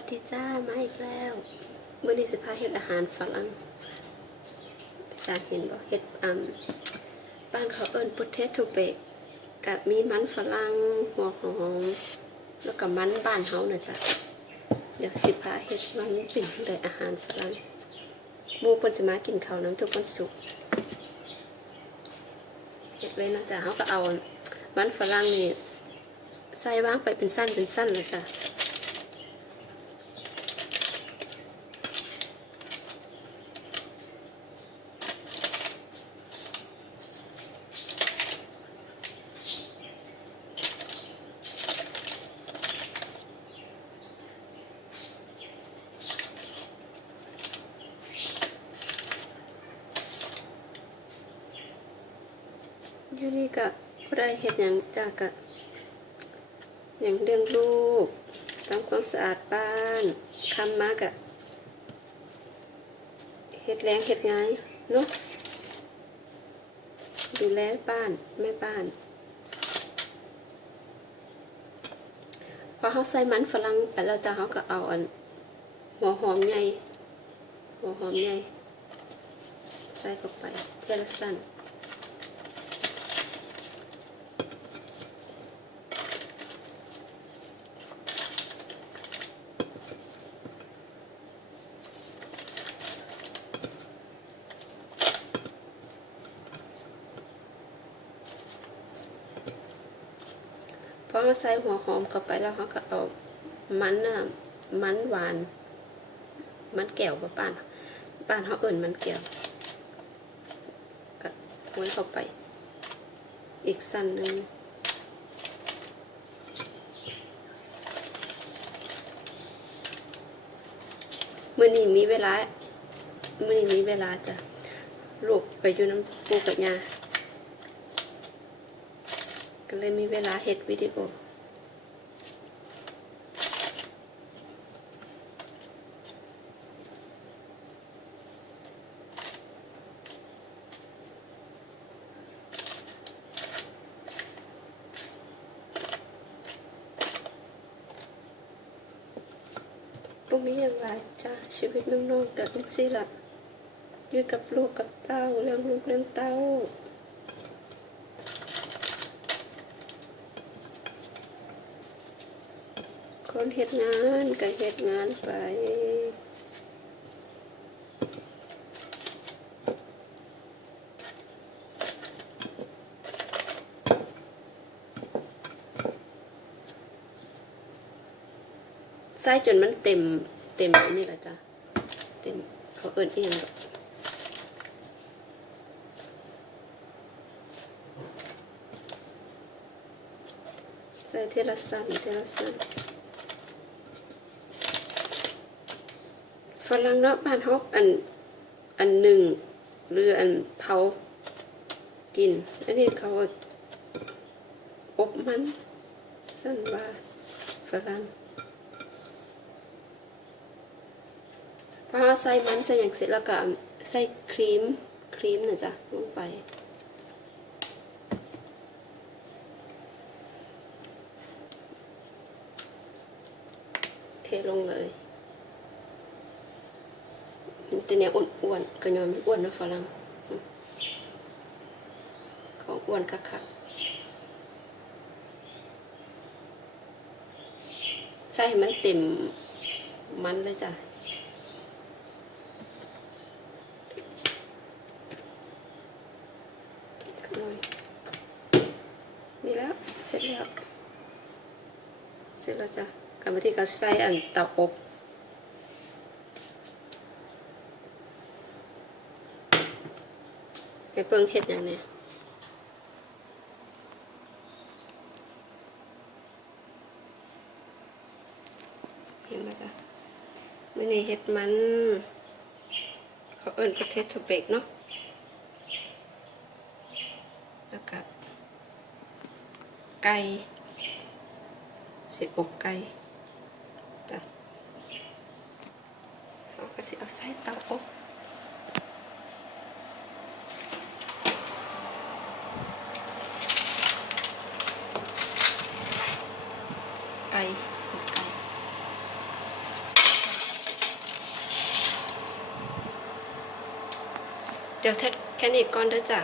วัสดีจ้ามาอีกแล้วเมื่อนี้สิพาเฮ็ดอาหารฝรั่งจ้าเห็นบ่เฮ็ดอ่าบ้านเขาเอิ้นพุเทสทูเปะกับมีมันฝรั่งหัวหอมแล้วก็มันบ้านเฮาน่ะจ้ะเดี๋ยวสิพาเฮ็ดมันเป็นเลยอาหารฝรั่งหมู่เพิ่นสมากินข้าวน้ำทุกวันศุกเฮ็ดเลยนะจ้ะเฮาก็เอามันฝรั่งนี่ใส่วางไปเป็นสั้นเป็นสั้นเลยจ้ะ อยู่นี่ก็บ่ได้เฮ็ดหยังจากกะอย่างเลี้ยงลูกทำความสะอาดบ้านคำมากะเฮ็ดแรงเฮ็ดงานเนาะดูแลบ้านแม่บ้าน พอเขาใส่มันฝรั่งไปแล้วจ้าเขาก็เอาอันหัวหอมใหญ่หัวหอมใหญ่ใส่เข้าไปเทละสั้น เราใส่หัวหอมเข้าไปแล้วเขาก็เอามันน่ะมันหวาน มันแก้วกับป้านป้านเขาเอิ่นมันแก้วก็ม้วนเข้าไป อีกสั้นหนึ่งมื่อนี้มีเวลามื่อนี้มีเวลาจะลูกไปอยู่น้ำปูกับยา ก็เลยมีเวลาเฮ็ดวิดีโอตรงนี้ย่างไรจ้าชีวิตน้องๆกับนิกซี่ละอยู่กับลูกกับเต้าเลี้ยงลูกเลี้ยงเต้า คนเฮ็ดงานก็เฮ็ดงานไปใส่จนมันเต็มเต็มนนี่แหละจ้ะเต็มเขาเอิ้นอียงใส่เทละสันเทละสัน ฝรั่งเนาะบ้านเฮาอันอันหนึ่งหรืออันเผากิน อันนี้เขาอบมันสั้นว่าฝรั่งพอใส่มันใส่อย่างเสร็จแล้วก็ใส่ครีมครีมนะจ๊ะลงไปเทลงเลย มันจะเนี่ยอ้วนๆก็ยอมมันอ้วนนะฝรั่งของอ้วนคักๆใส่ให้มันเต็มมันเลยจ้ะนี่แล้วเสร็จแล้ว เสร็จแล้วจ้ะกลับมาที่การใส่อันเตาอบ ไป เบิ่งเฮ็ดหยังนี่ยเห็นไหมจ๊ะไมื้อนี้เฮ็ดมัน เขาเอิ้นประเทศทเบกเนาะแล้วก็ไก่สิอบไก่จ้ะเราก็สิเอาใส่เตาอบ ไก่ไก่ เดี๋ยวเทสแค่นี้ก่อนเด้อจ้ะ